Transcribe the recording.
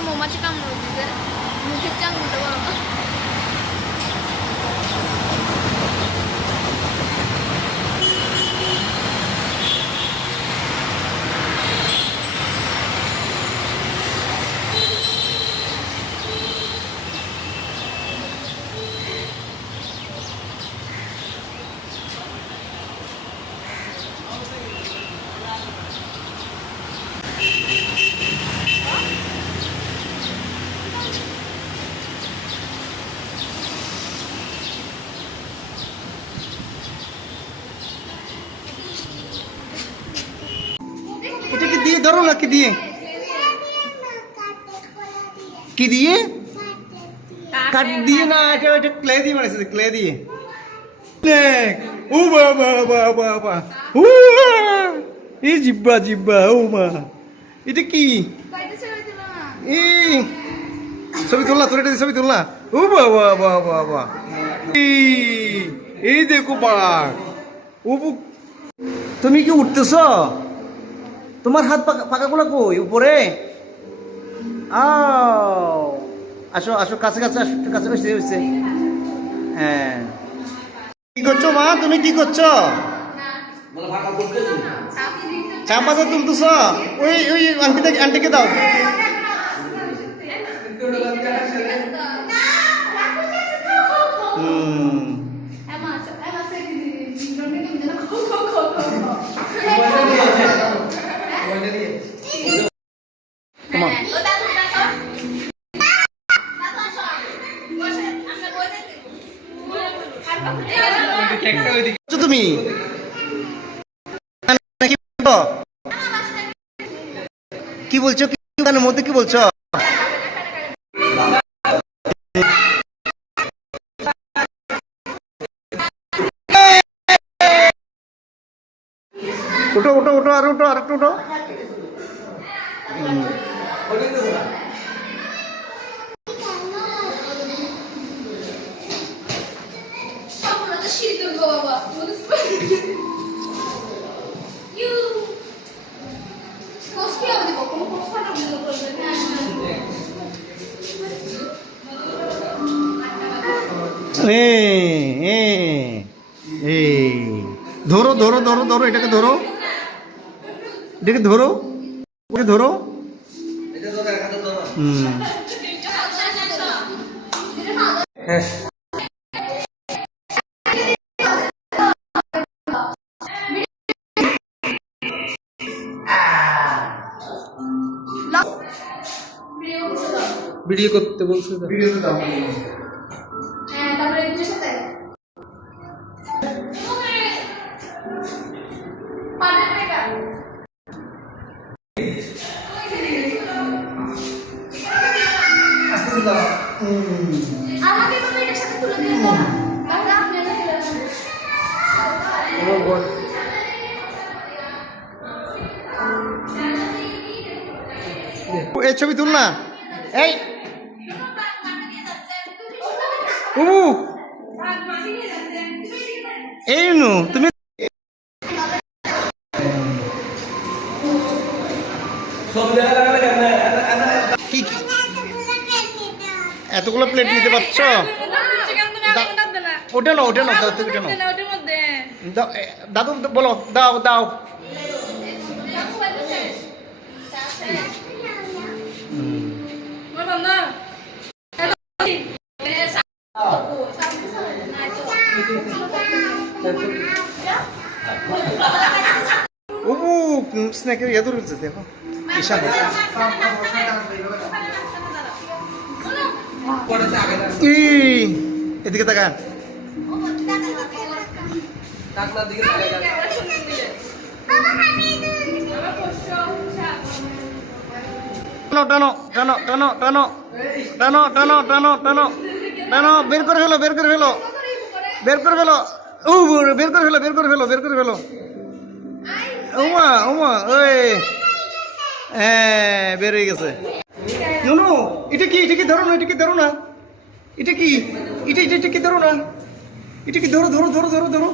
তো মৌমাছি কামড় দিছে মুখের চাঙ্গুটা বড় এটা কি দিয়ে ধরো না, কি দিয়ে কি দিয়ে কাঠ দিয়ে না, এটা এটা ক্লে দিয়ে বানাইছে, ক্লে দিয়ে। ও বাবা বাবা বাবা, ও এই জিব্বা জিব্বা, ও মা এটা কি? এই ছবি তুললা, তোর এটা ছবি তুললা? ও বাবা বাবা বাবা, এই দেখো বাঘ। ও তুমি কি উঠতেছ? তোমার হাত পাকাগুলো কই উপরে? আসো আসো, কাছে কাছে আসো, কাছে হয়েছে। হ্যাঁ, কি করছো মা? তুমি কি করছো? চা পাতা তুলতেছ? ওই ওই আন্টিকে দাও। তুমি কি বলছো? কি মধ্যে কি বলছো? উঠো উঠো উঠো, আর উঠো, আর একটু উঠো। ধরো ধরো ধরো ধরো, এটাকে ধরো, এটাকে ধরো, ওকে ধরো। হ্যাঁ, ভিডিও করতে বলছো? ভিডিও দাও। হ্যাঁ, তারপরে এর সাথে পারেন না আস্তে দাও। আমাকে তো এর সাথে তুলে দিও না, তাহলে আপনি না তুলে দেন। ও গড, এই ছবি তুল না। এই এই নু তুমি এতগুলো প্লেট নিতে পারছো? ওটা না, ওটা না, দাদু বলো, দাও দাও। স্ন্যাকের ইয়ে দূর হচ্ছে, দেখো ঈশান। এদিকে তাকা, টানো টানো টানো টানো টানো টানো টানো টানো টানো, বের করে ফেলো, বের করে ফেলো, বের করে ফেলো। ও বের করে ফেলো, বের করে ফেলো, বের করে ফেলো। ওমা ওমা, ওই হ্যাঁ, বের হয়ে গেছে। নুনু, এটা কি? এটা কি? ধরো না, এটা কি? ধরো না, এটা কি? এটা এটা কি? ধরো না, এটা কি? ধরো ধরো ধরো ধরো ধরো।